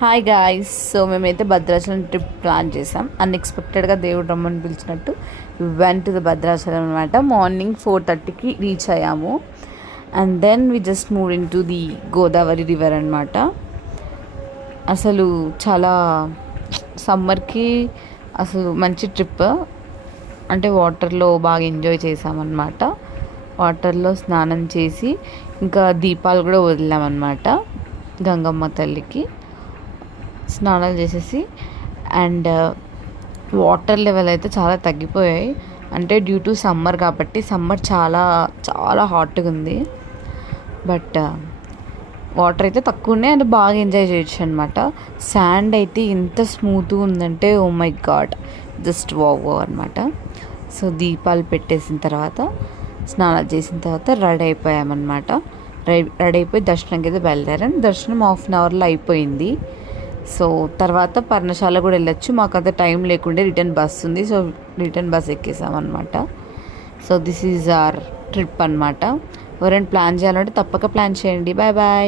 Hi guys. So మేమైతే Bhadrachalam trip plan చేసాం. అన్ఎక్స్పెక్టెడ్గా దేవుడు రమ్మని పిలిచినట్టు వెంట్ టు ద భద్రాచలం అనమాట. మార్నింగ్ 4:30కి రీచ్ అయ్యాము. And then we just move in to the Godavari river అనమాట. అసలు చాలా సమ్మర్కి అసలు మంచి ట్రిప్. అంటే వాటర్లో బాగా ఎంజాయ్ చేసామన్నమాట. వాటర్లో స్నానం చేసి ఇంకా దీపాలు కూడా వదిలామన్నమాట గంగమ్మ తల్లికి. స్నానాలు చేసేసి అండ్ వాటర్ లెవెల్ అయితే చాలా తగ్గిపోయాయి. అంటే డ్యూ టు సమ్మర్ కాబట్టి, సమ్మర్ చాలా చాలా హాట్గా ఉంది. బట్ వాటర్ అయితే తక్కువ ఉన్నాయి అండ్ బాగా ఎంజాయ్ చేయొచ్చు అనమాట. శాండ్ అయితే ఎంత స్మూత్గా ఉందంటే oh my god, just wow అనమాట. సో దీపాలు పెట్టేసిన తర్వాత, స్నానాలు చేసిన తర్వాత రెడీ అయిపోయామన్నమాట. రెడీ అయిపోయి దర్శనంకి అయితే బయలుదేరాం. దర్శనం 1/2 అవర్లో అయిపోయింది. సో తర్వాత పర్ణశాల కూడా వెళ్ళొచ్చు. మాకు అంత టైం లేకుండే, రిటర్న్ బస్ ఉంది. సో రిటర్న్ బస్ ఎక్కేసామన్నమాట. So this is our trip అనమాట. ఎవరైనా ప్లాన్ చేయాలంటే తప్పక ప్లాన్ చేయండి. Bye bye.